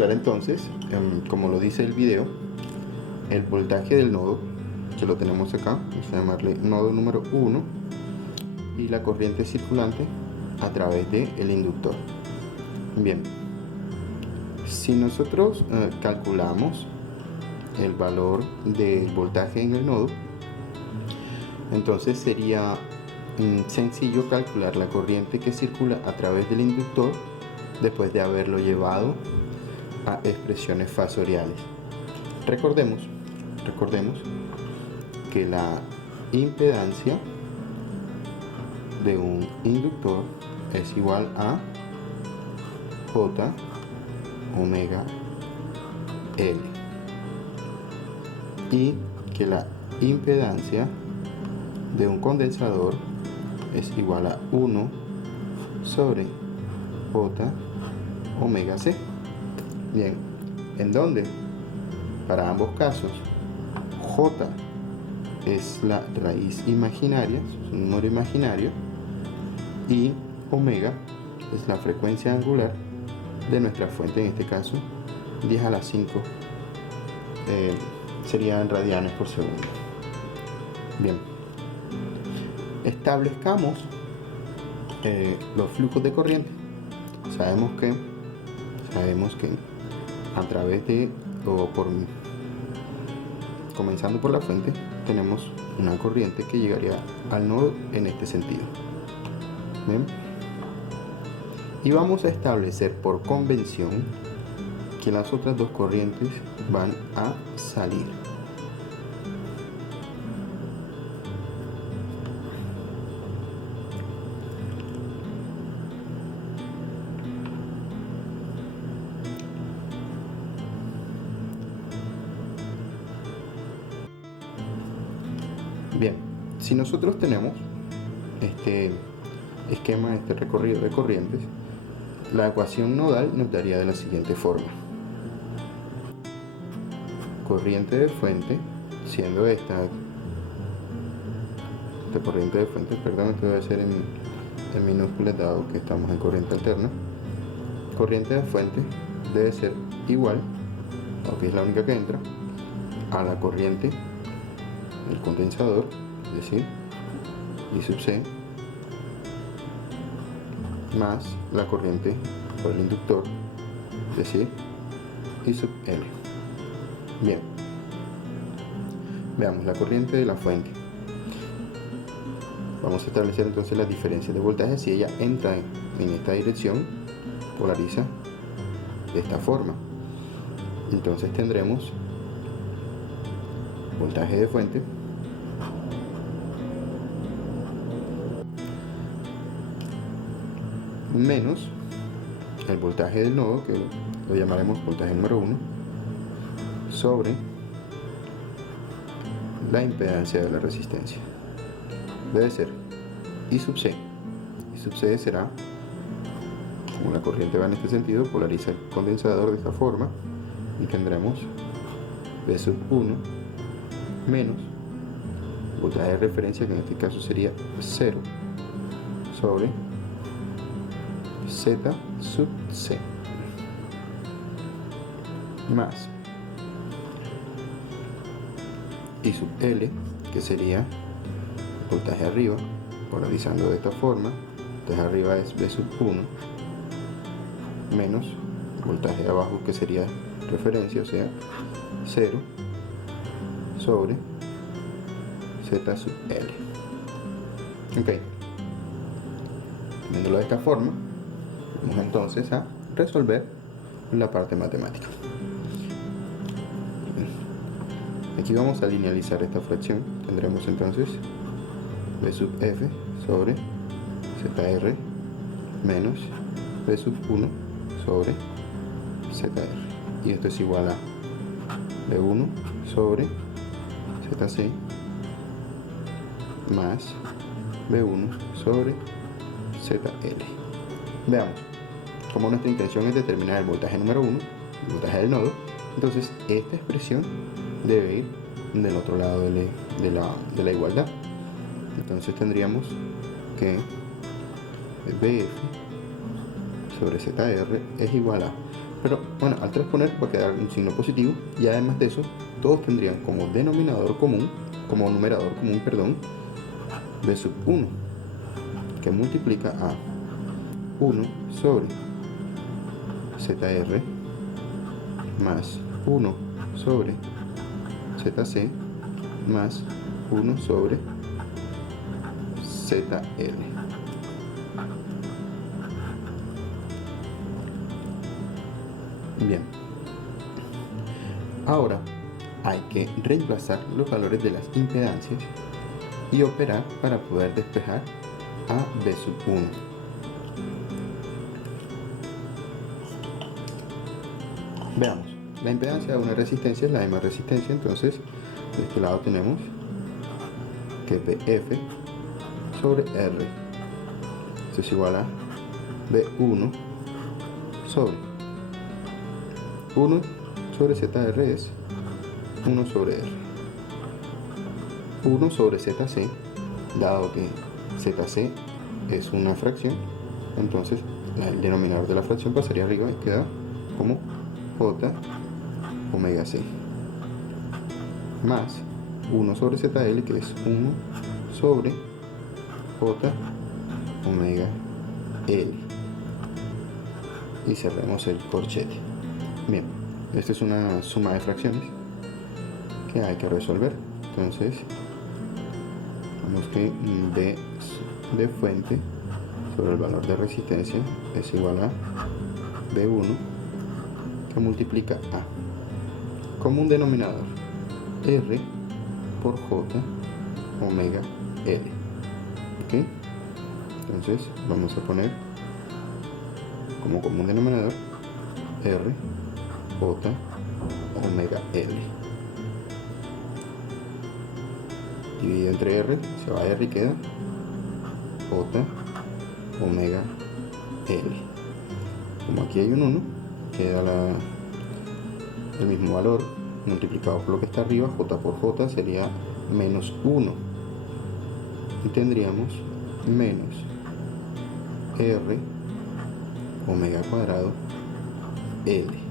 calcular entonces, como lo dice el video, el voltaje del nodo, que lo tenemos acá, vamos a llamarle nodo número 1, y la corriente circulante a través del inductor. Bien, si nosotros calculamos el valor del voltaje en el nodo, entonces sería sencillo calcular la corriente que circula a través del inductor después de haberlo llevado a expresiones fasoriales. Recordemos que la impedancia de un inductor es igual a J omega L, y que la impedancia de un condensador es igual a 1 sobre J omega C. Bien, ¿en dónde? Para ambos casos, J es la raíz imaginaria, es un número imaginario, y omega es la frecuencia angular de nuestra fuente, en este caso 10 a la 5 serían radianes por segundo. Bien, establezcamos los flujos de corriente. Sabemos que a través de, comenzando por la fuente, tenemos una corriente que llegaría al nodo en este sentido. ¿Bien? Y vamos a establecer por convención que las otras dos corrientes van a salir. Bien, si nosotros tenemos este esquema, este recorrido de corrientes, la ecuación nodal nos daría de la siguiente forma: corriente de fuente, siendo esta corriente de fuente, perdón, esto debe ser en minúsculas dado que estamos en corriente alterna. Corriente de fuente debe ser igual, aunque es la única que entra, a la corriente del condensador, es decir, I sub C, más la corriente por el inductor, es decir, I sub L. Bien, veamos la corriente de la fuente. Vamos a establecer entonces las diferencias de voltaje. Si ella entra en esta dirección, polariza de esta forma. Entonces tendremos voltaje de fuente menos el voltaje del nodo, que lo llamaremos voltaje número 1, sobre la impedancia de la resistencia. Debe ser I sub C. I sub C será, como la corriente va en este sentido, polariza el condensador de esta forma, y tendremos V sub 1 menos voltaje de referencia, que en este caso sería 0, sobre Z sub C, más I sub L, que sería voltaje arriba, polarizando de esta forma. Voltaje arriba es V sub 1 menos voltaje abajo, que sería referencia, o sea 0 sobre Z sub L. Ok, viéndolo de esta forma, vamos entonces a resolver la parte matemática. Aquí vamos a linealizar esta fracción. Tendremos entonces V sub F sobre ZR menos V sub 1 sobre ZR, y esto es igual a V1 sobre ZC más V1 sobre ZL. Veamos, como nuestra intención es determinar el voltaje número 1, el voltaje del nodo, entonces esta expresión debe ir del otro lado de la igualdad. Entonces tendríamos que BF sobre ZR es igual a pero bueno, al transponer va a quedar un signo positivo, y además de eso, todos tendrían como denominador común, como numerador común, perdón, b sub 1, que multiplica a 1 sobre ZR más 1 sobre ZC más 1 sobre ZL. Bien, ahora hay que reemplazar los valores de las impedancias y operar para poder despejar a b sub 1. Veamos, la impedancia de una resistencia es la misma resistencia, entonces de este lado tenemos que BF sobre R, esto es igual a B1 sobre 1 sobre ZR es 1 sobre R, 1 sobre ZC, dado que ZC es una fracción, entonces el denominador de la fracción pasaría arriba y queda como J omega C, más 1 sobre ZL, que es 1 sobre J omega L, y cerremos el corchete. Bien, esta es una suma de fracciones que hay que resolver. Entonces vemos que B de fuente sobre el valor de resistencia es igual a B1, que multiplica a, como un denominador, R por J omega L. ¿Ok? Entonces vamos a poner como común denominador R J omega L. Dividido entre R, se va a R y queda J omega L. Como aquí hay un 1, queda el mismo valor multiplicado por lo que está arriba. J por J sería menos 1, y tendríamos menos R omega cuadrado L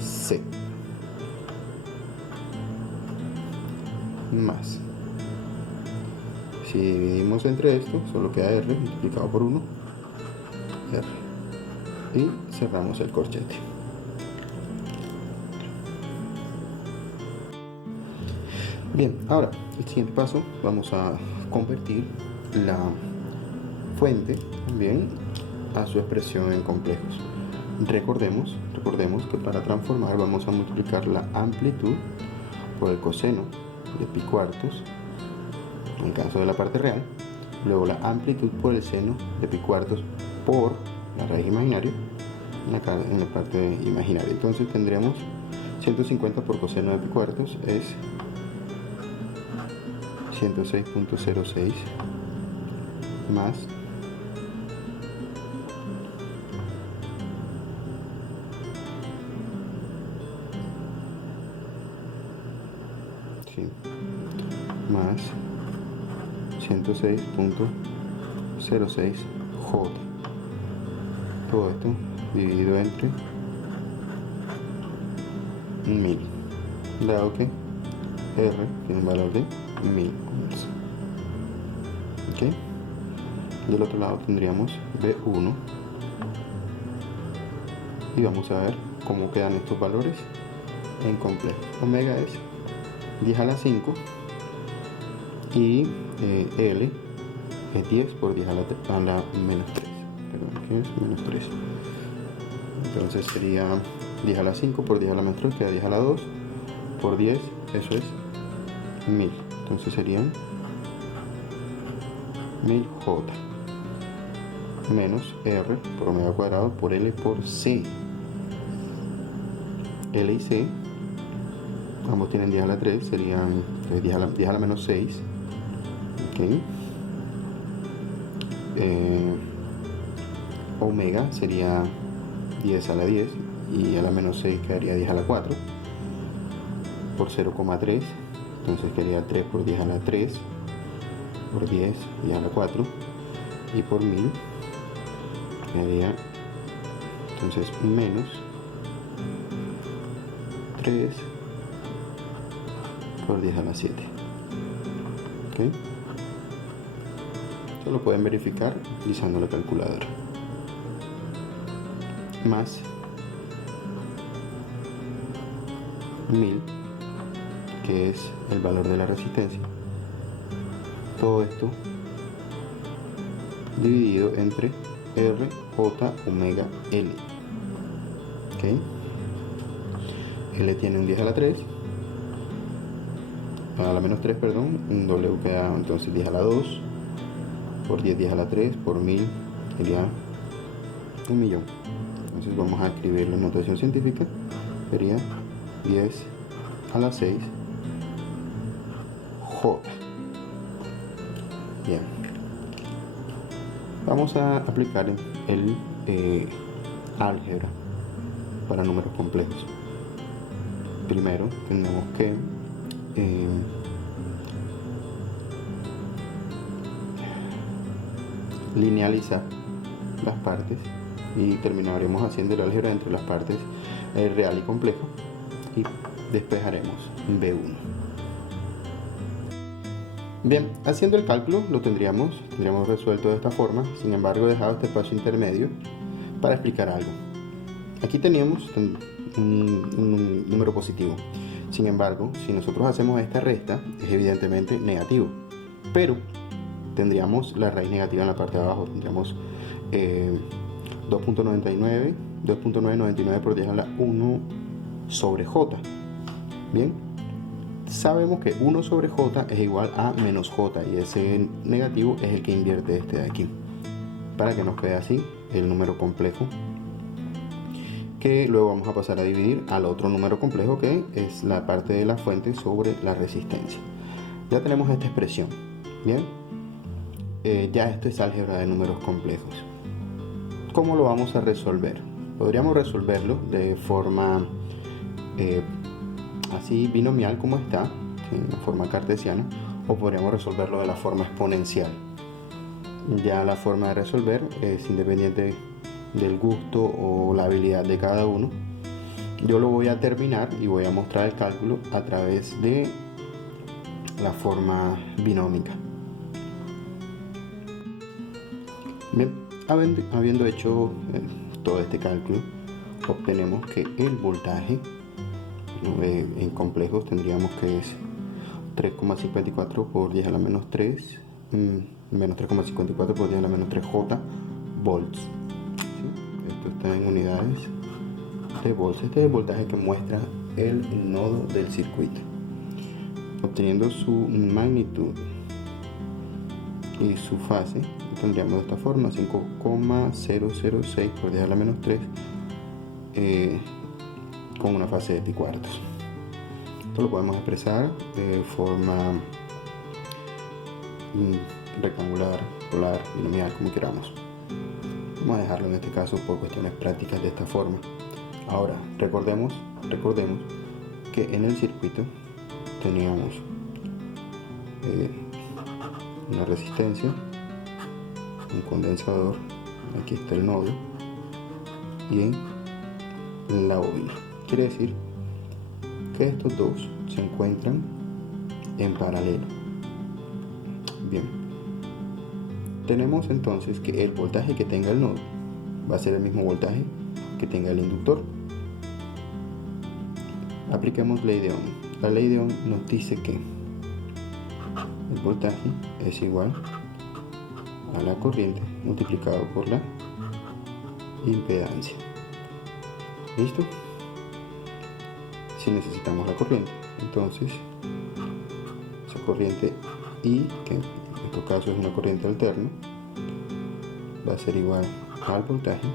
C más, si dividimos entre esto solo queda R multiplicado por 1, R, y cerramos el corchete. Bien, ahora el siguiente paso, vamos a convertir la fuente también a su expresión en complejos. Recordemos que para transformar vamos a multiplicar la amplitud por el coseno de pi cuartos en el caso de la parte real, luego la amplitud por el seno de pi cuartos por la raíz imaginaria en la parte imaginaria. Entonces tendremos 150 por coseno de pi cuartos es 106.06 más 106.06 J. Todo esto dividido entre 1000, dado que R tiene un valor de 1000 ohms. ¿Ok? Del otro lado tendríamos B1 y vamos a ver cómo quedan estos valores en complejo. Omega es 10 a la 5 y L es 10 por 10 a la menos 3, perdón, que es menos 3. Entonces sería 10 a la 5 por 10 a la menos 3, queda 10 a la 2 por 10, eso es 1000. Entonces serían 1000J menos R por omega cuadrado por L por C. L y C, ambos tienen 10 a la 3, serían 10 a la menos 6. Okay. Omega sería 10 a la 10 y a la menos 6 quedaría 10 a la 4 por 0,3, entonces quedaría 3 por 10 a la 3 por 10 a la 4 y por 1000 quedaría entonces menos 3 por 10 a la 7. ¿Okay? Esto lo pueden verificar utilizando la calculadora. Más 1000, que es el valor de la resistencia. Todo esto dividido entre R, J, omega, L. ¿Okay? L tiene un 10 a la 3, a la menos 3, perdón, un W queda entonces 10 a la 2, por 10, 10 a la 3, por 1000 sería 1.000.000. Entonces vamos a escribir la notación científica, sería 10 a la 6 J. Bien, vamos a aplicar el álgebra para números complejos. Primero tenemos que linealizar las partes y terminaremos haciendo el álgebra entre las partes real y complejo y despejaremos B1. Bien, haciendo el cálculo lo tendríamos resuelto de esta forma. Sin embargo, he dejado este espacio intermedio para explicar algo. Aquí teníamos un número positivo. Sin embargo, si nosotros hacemos esta resta, es evidentemente negativo, pero tendríamos la raíz negativa en la parte de abajo. Tendríamos 2.999 por 10 a la 1 sobre J. Bien, sabemos que 1 sobre J es igual a menos J, y ese negativo es el que invierte este de aquí, para que nos quede así el número complejo, que luego vamos a pasar a dividir al otro número complejo, que es la parte de la fuente sobre la resistencia. Ya tenemos esta expresión. Bien, ya esto es álgebra de números complejos. ¿Cómo lo vamos a resolver? Podríamos resolverlo de forma así binomial como está, en forma cartesiana, o podríamos resolverlo de la forma exponencial. Ya la forma de resolver es independiente del gusto o la habilidad de cada uno. Yo lo voy a terminar y voy a mostrar el cálculo a través de la forma binómica. Bien, habiendo hecho todo este cálculo, obtenemos que el voltaje en complejos tendríamos que es 3,54 por 10 a la menos 3 menos 3,54 por 10 a la menos 3 J volts. ¿Sí? Esto está en unidades de volts. Este es el voltaje que muestra el nodo del circuito. Obteniendo su magnitud y su fase, tendríamos de esta forma: 5,006 por 10 a la menos 3 con una fase de pi cuartos. Esto lo podemos expresar de forma rectangular, polar, binomial, como queramos. Vamos a dejarlo en este caso por cuestiones prácticas de esta forma. Ahora, recordemos que en el circuito teníamos una resistencia, un condensador, aquí está el nodo, y la bobina. Quiere decir que estos dos se encuentran en paralelo. Bien, tenemos entonces que el voltaje que tenga el nodo va a ser el mismo voltaje que tenga el inductor. Apliquemos ley de Ohm. La ley de Ohm nos dice que el voltaje es igual a la corriente multiplicado por la impedancia. ¿Listo? Si necesitamos la corriente, entonces esa corriente I, que en este caso es una corriente alterna, va a ser igual al voltaje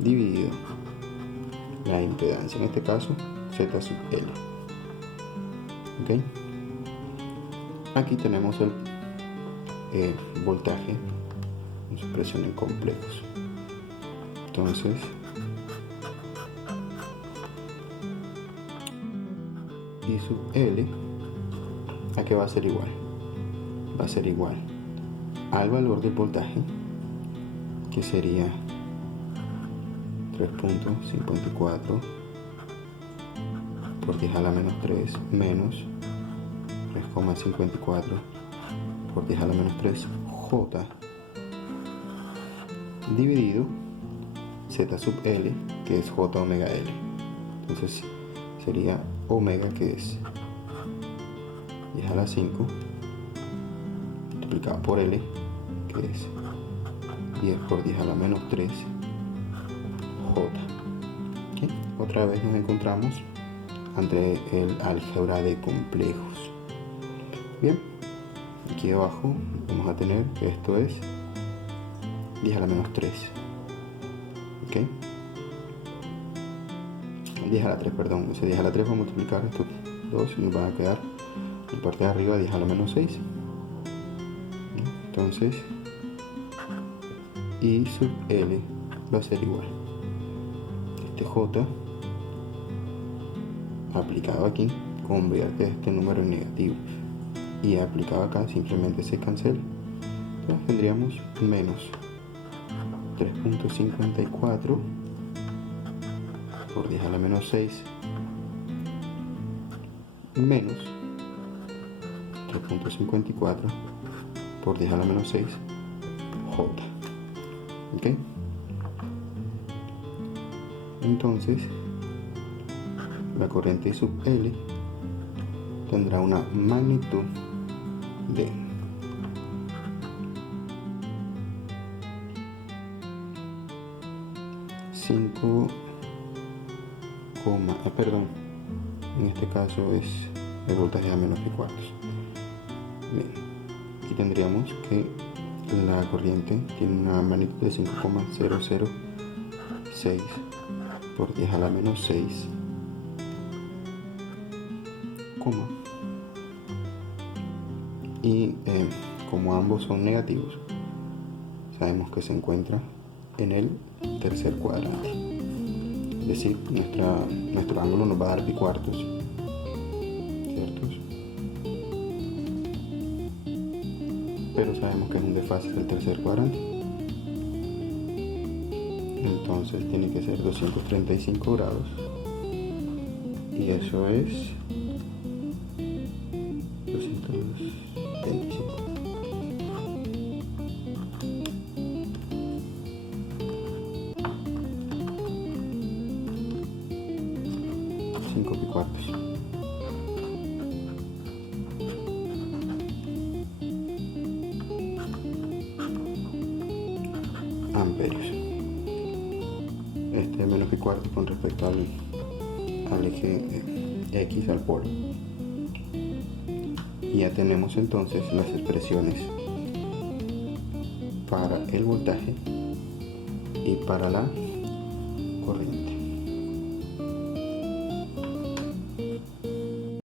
dividido la impedancia, en este caso Z sub L. ¿Ok? Aquí tenemos el voltaje en su expresión en complejos. Entonces, I sub L, ¿a qué va a ser igual? Va a ser igual al valor del voltaje, que sería 3.54 por 10 a la menos 3 menos 3,54 por 10 a la menos 3 J dividido Z sub L, que es J omega L. Entonces sería omega, que es 10 a la 5 multiplicado por L, que es 10 por 10 a la menos 3 J. ¿Okay? Otra vez nos encontramos ante el álgebra de complejos. Bien, aquí abajo vamos a tener que esto es 10 a la menos 3. ¿Ok? 10 a la 3, perdón. Ese 10 a la 3 vamos a multiplicar estos dos y nos van a quedar en parte de arriba 10 a la menos 6. Entonces, I sub L va a ser igual. Este J aplicado aquí convierte este número en negativo. Y aplicado acá simplemente se cancela. Entonces tendríamos menos 3.54 por 10 a la menos 6 menos 3.54 por 10 a la menos 6 J. ¿Ok? Entonces la corriente I sub L tendrá una magnitud de 5, perdón, en este caso es el voltaje a menos 3 cuartos. Bien, aquí tendríamos que la corriente tiene una magnitud de 5,006 por 10 a la menos 6, y como ambos son negativos, sabemos que se encuentra en el tercer cuadrante, es decir, nuestro ángulo nos va a dar pi cuartos, ¿cierto? Pero sabemos que es un desfase del tercer cuadrante, entonces tiene que ser 235 grados, y eso es 225. Pi cuartos. Amperios. Este menos pi cuartos con respecto al eje X, al polo. Y ya tenemos entonces las expresiones para el voltaje y para la corriente.